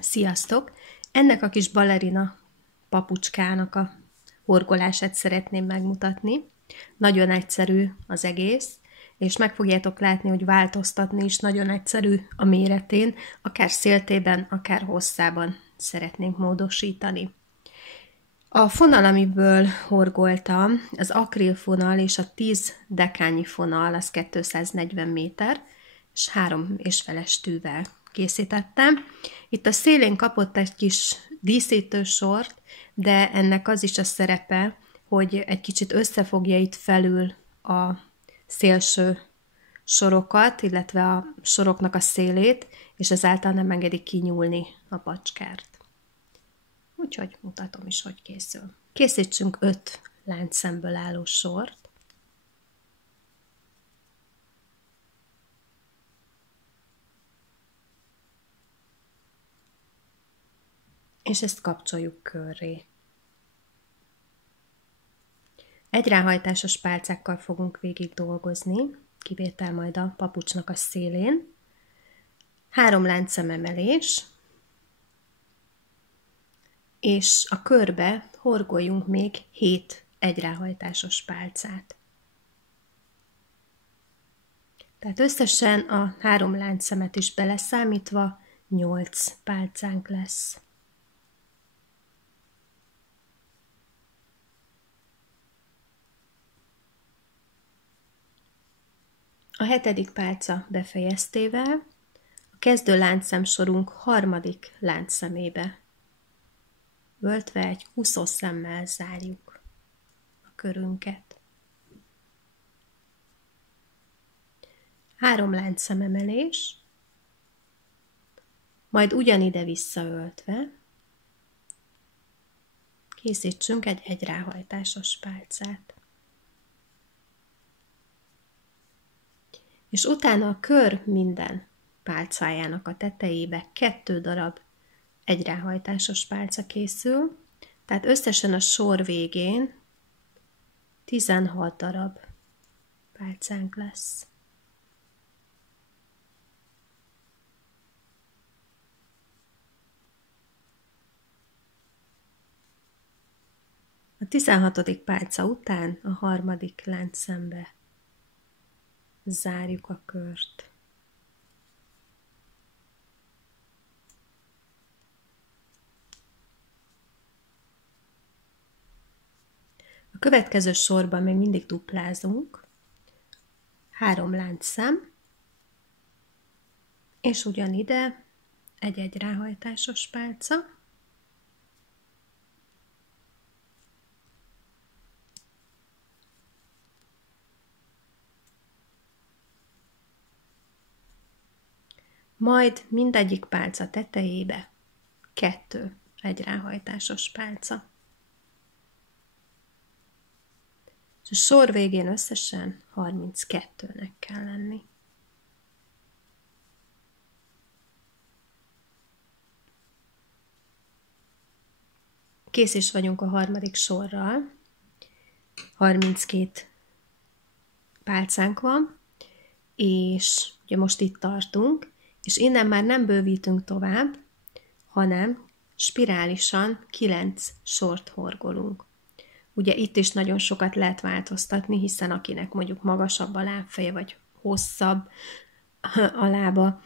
Sziasztok! Ennek a kis balerina papucskának a horgolását szeretném megmutatni. Nagyon egyszerű az egész, és meg fogjátok látni, hogy változtatni is nagyon egyszerű a méretén, akár széltében, akár hosszában szeretnénk módosítani. A fonal, amiből horgoltam, az akrilfonal és a 10 dekányi fonal, az 240 méter, és 3,5 tűvel készítettem. Itt a szélén kapott egy kis díszítősort, de ennek az is a szerepe, hogy egy kicsit összefogja itt felül a szélső sorokat, illetve a soroknak a szélét, és ezáltal nem engedi kinyúlni a pacskárt. Úgyhogy mutatom is, hogy készül. Készítsünk 5 láncszemből álló sort. És ezt kapcsoljuk körré. Egy ráhajtásos pálcákkal fogunk végig dolgozni, kivétel majd a papucsnak a szélén. 3 láncszememelés, és a körbe horgoljunk még 7 egyráhajtásos pálcát. Tehát összesen a 3 láncszemet is beleszámítva 8 pálcánk lesz. A 7. pálca befejeztével a kezdő láncszemsorunk 3. láncszemébe völtve egy húszószemmel zárjuk a körünket. 3 láncszememelés, majd ugyanide visszaöltve készítsünk egy egyráhajtásos pálcát. És utána a kör minden pálcájának a tetejébe 2 darab egyráhajtásos pálca készül, tehát összesen a sor végén 16 darab pálcánk lesz. A 16. pálca után a 3. láncszembe zárjuk a kört. A következő sorban még mindig duplázunk, 3 láncszem, és ugyanide egy egyráhajtásos pálca, majd mindegyik pálca tetejébe 2 egyráhajtásos pálca. És a sor végén összesen 32-nek kell lenni. Kész is vagyunk a 3. sorral. 32 pálcánk van, és ugye most itt tartunk, és innen már nem bővítünk tovább, hanem spirálisan 9 sort horgolunk. Ugye itt is nagyon sokat lehet változtatni, hiszen akinek mondjuk magasabb a lábfeje, vagy hosszabb a lába,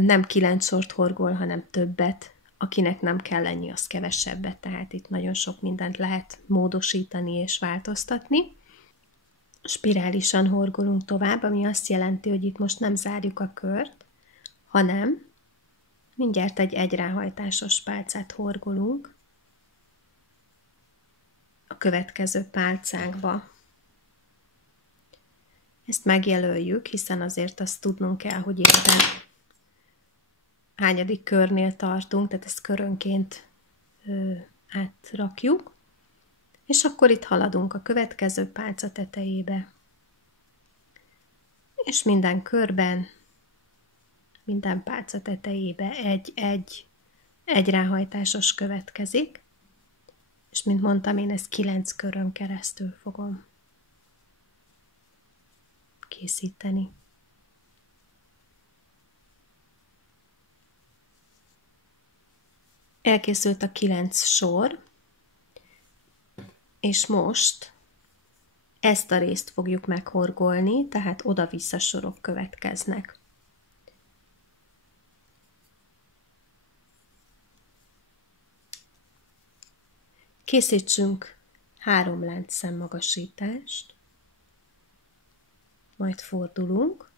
nem 9 sort horgol, hanem többet. Akinek nem kell ennyi, az kevesebbet, tehát itt nagyon sok mindent lehet módosítani és változtatni. Spirálisan horgolunk tovább, ami azt jelenti, hogy itt most nem zárjuk a kört, hanem mindjárt egy egyráhajtásos pálcát horgolunk a következő pálcánkba. Ezt megjelöljük, hiszen azért azt tudnunk kell, hogy éppen hányadik körnél tartunk, tehát ezt körönként átrakjuk, és akkor itt haladunk a következő pálca tetejébe. És minden körben, minden pálca tetejébe egy ráhajtásos következik, és mint mondtam, én ezt 9 körön keresztül fogom készíteni. Elkészült a 9 sor, és most ezt a részt fogjuk meghorgolni, tehát oda-vissza sorok következnek. Készítsünk 3 láncszem magasítást, majd fordulunk.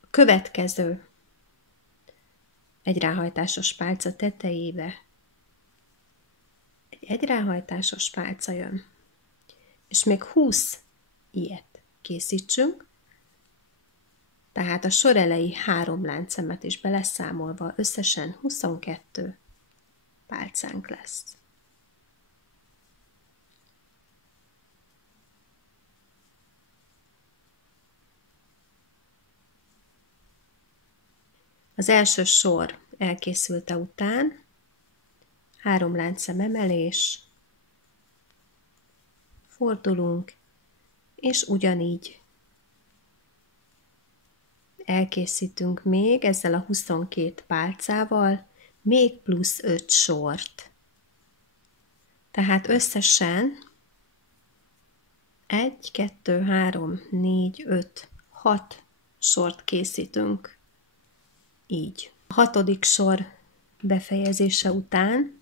A következő egy ráhajtásos pálca tetejébe egy ráhajtásos pálca jön, és még 20 ilyet készítsünk, tehát a sor elejé 3 láncszemet is beleszámolva összesen 22 pálcánk lesz. Az első sor elkészülte után 3 láncszem emelés, fordulunk, és ugyanígy elkészítünk még ezzel a 22 pálcával még plusz 5 sort. Tehát összesen 1, 2, 3, 4, 5, 6 sort készítünk. Így. A 6. sor befejezése után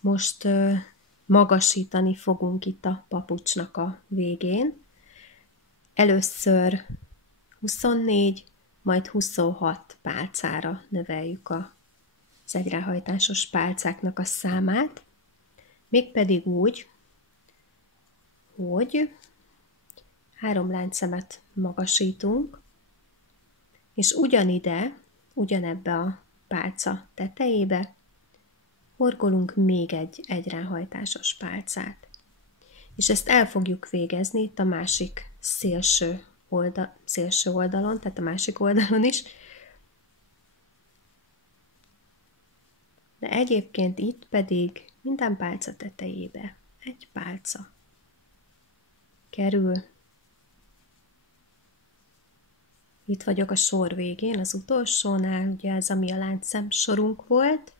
most magasítani fogunk itt a papucsnak a végén. Először 24, majd 26 pálcára növeljük az egyráhajtásos pálcáknak a számát, mégpedig úgy, hogy 3 láncszemet magasítunk, és ugyanebbe a pálca tetejébe horgolunk még egy egyráhajtásos pálcát. És ezt el fogjuk végezni itt a másik szélső oldalon, tehát a másik oldalon is. De egyébként itt pedig minden pálca tetejébe egy pálca kerül. Itt vagyok a sor végén, az utolsónál, ugye ez ami a láncszem sorunk volt,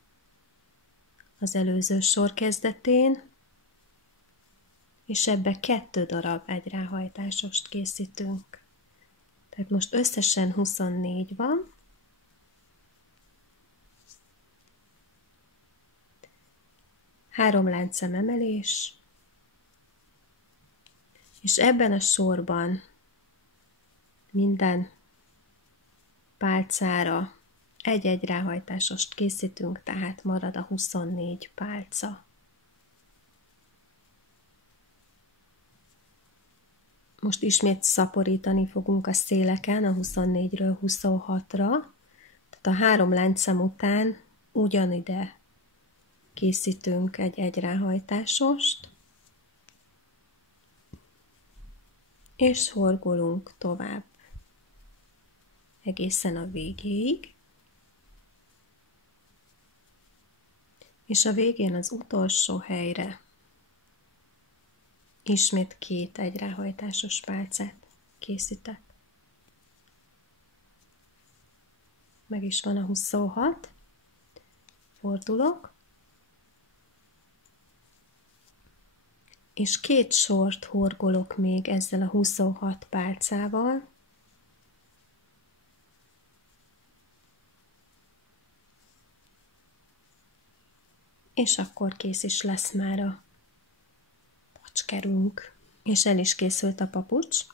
az előző sor kezdetén, és ebbe 2 darab egyráhajtásost készítünk. Tehát most összesen 24 van. Három láncszem emelés, és ebben a sorban minden pálcára egy ráhajtásost készítünk, tehát marad a 24 pálca. Most ismét szaporítani fogunk a széleken a 24-ről 26-ra, tehát a 3 láncszem után ugyanide készítünk egy ráhajtásost, és horgolunk tovább egészen a végéig, és a végén az utolsó helyre ismét 2 egyráhajtásos pálcát készítek. Meg is van a 26, fordulok, és 2 sort horgolok még ezzel a 26 pálcával, és akkor kész is lesz már a pacskerünk, és el is készült a papucs.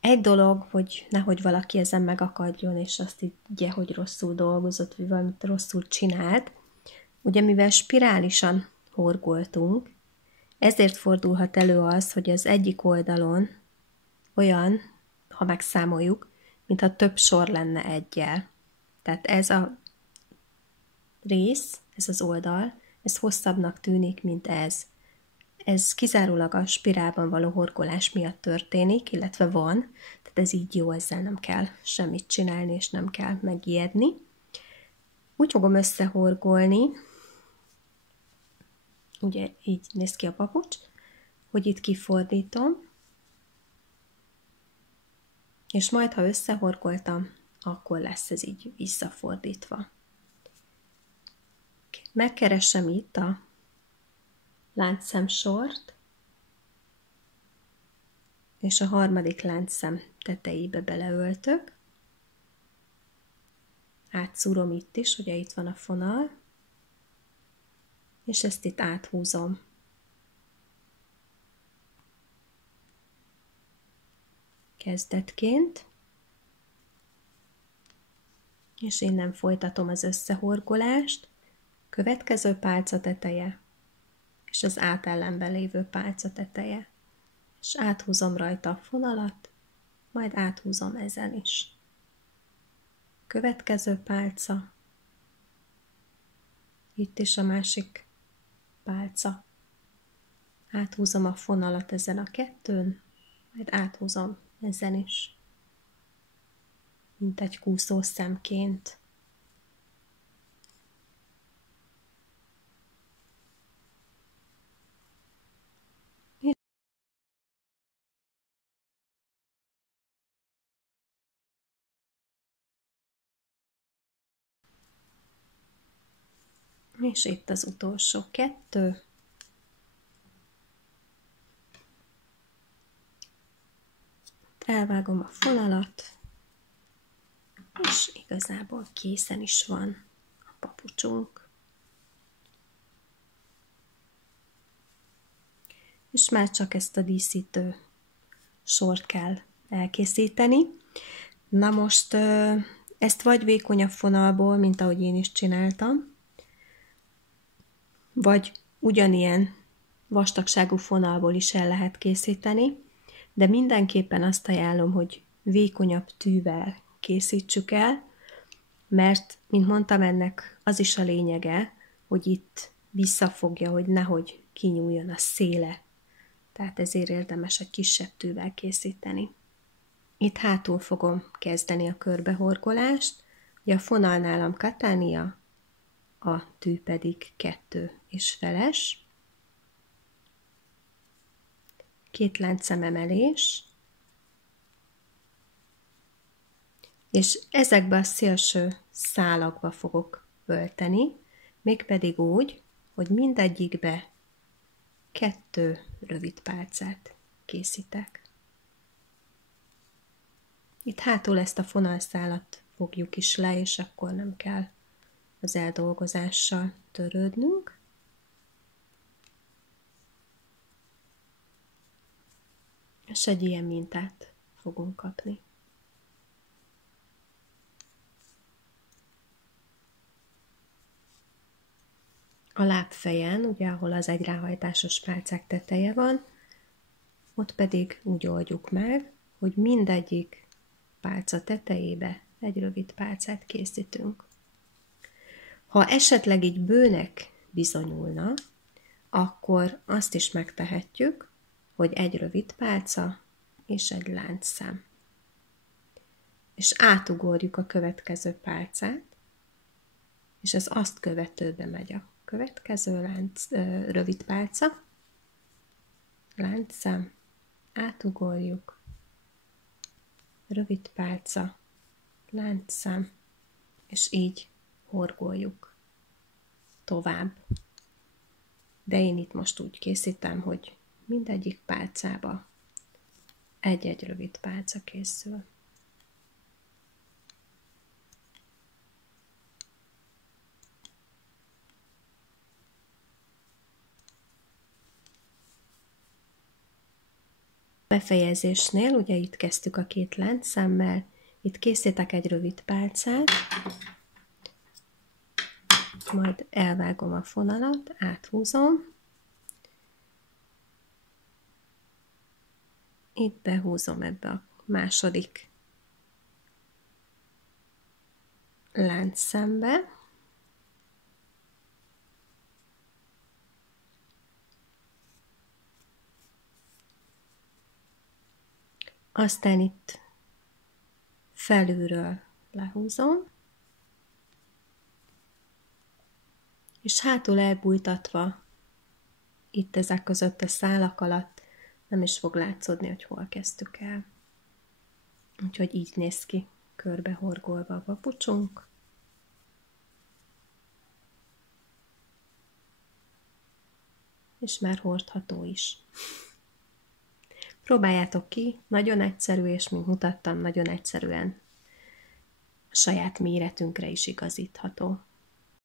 Egy dolog, hogy nehogy valaki ezen megakadjon, és azt higgye, hogy rosszul dolgozott, vagy valamit rosszul csinált. Ugye mivel spirálisan horgoltunk, ezért fordulhat elő az, hogy az egyik oldalon olyan, ha megszámoljuk, mintha több sor lenne egyel. Tehát ez a rész, ez az oldal, ez hosszabbnak tűnik, mint ez. Ez kizárólag a spirálban való horgolás miatt történik, illetve van, tehát ez így jó, ezzel nem kell semmit csinálni, és nem kell megijedni. Úgy fogom összehorgolni, ugye így néz ki a papucs, hogy itt kifordítom, és majd, ha összehorgoltam, akkor lesz ez így visszafordítva. Megkeresem itt a láncszemsort, és a harmadik láncszem tetejébe beleöltök. Átszúrom itt is, ugye itt van a fonal, és ezt itt áthúzom. Kezdetként, és innen folytatom az összehorgolást, következő pálca teteje, és az átellenben lévő pálca teteje, és áthúzom rajta a fonalat, majd áthúzom ezen is. Következő pálca, itt is a másik pálca, áthúzom a fonalat ezen a kettőn, majd áthúzom ezen is, mint egy kúszószemként. És itt az utolsó kettő. Elvágom a fonalat, és igazából készen is van a papucsunk. És már csak ezt a díszítő sort kell elkészíteni. Na most ezt vagy vékonyabb fonalból, mint ahogy én is csináltam, vagy ugyanilyen vastagságú fonalból is el lehet készíteni, de mindenképpen azt ajánlom, hogy vékonyabb tűvel készítsük el, mert, mint mondtam, ennek az is a lényege, hogy itt visszafogja, hogy nehogy kinyúljon a széle. Tehát ezért érdemes egy kisebb tűvel készíteni. Itt hátul fogom kezdeni a körbehorgolást, ugye a fonal nálam Catania, a tű pedig 2,5. 2 láncszememelés, és ezekbe a szélső szálakba fogok ölteni, mégpedig úgy, hogy mindegyikbe 2 rövid pálcát készítek. Itt hátul ezt a fonalszálat fogjuk is le, és akkor nem kell az eldolgozással törődnünk. És egy ilyen mintát fogunk kapni. A lábfejen, ugye ahol az egyráhajtásos pálcák teteje van, ott pedig úgy oldjuk meg, hogy mindegyik pálca tetejébe egy rövid pálcát készítünk. Ha esetleg így bőnek bizonyulna, akkor azt is megtehetjük, hogy egy rövid pálca és egy láncszám. És átugorjuk a következő pálcát, és az azt követőbe megy a következő rövid pálca, láncszám, átugorjuk, rövid pálca, láncszám, és így horgoljuk tovább. De én itt most úgy készítem, hogy mindegyik pálcába egy-egy rövid pálca készül. Befejezésnél, ugye itt kezdtük a 2 láncszemmel, itt készítek egy rövid pálcát, majd elvágom a fonalat, áthúzom, itt behúzom ebbe a második láncszembe, aztán itt felülről lehúzom, és hátul elbújtatva itt ezek között a szálak alatt nem is fog látszódni, hogy hol kezdtük el. Úgyhogy így néz ki körbehorgolva a papucsunk. és már hordható is. Próbáljátok ki, nagyon egyszerű, és mint mutattam, nagyon egyszerűen a saját méretünkre is igazítható.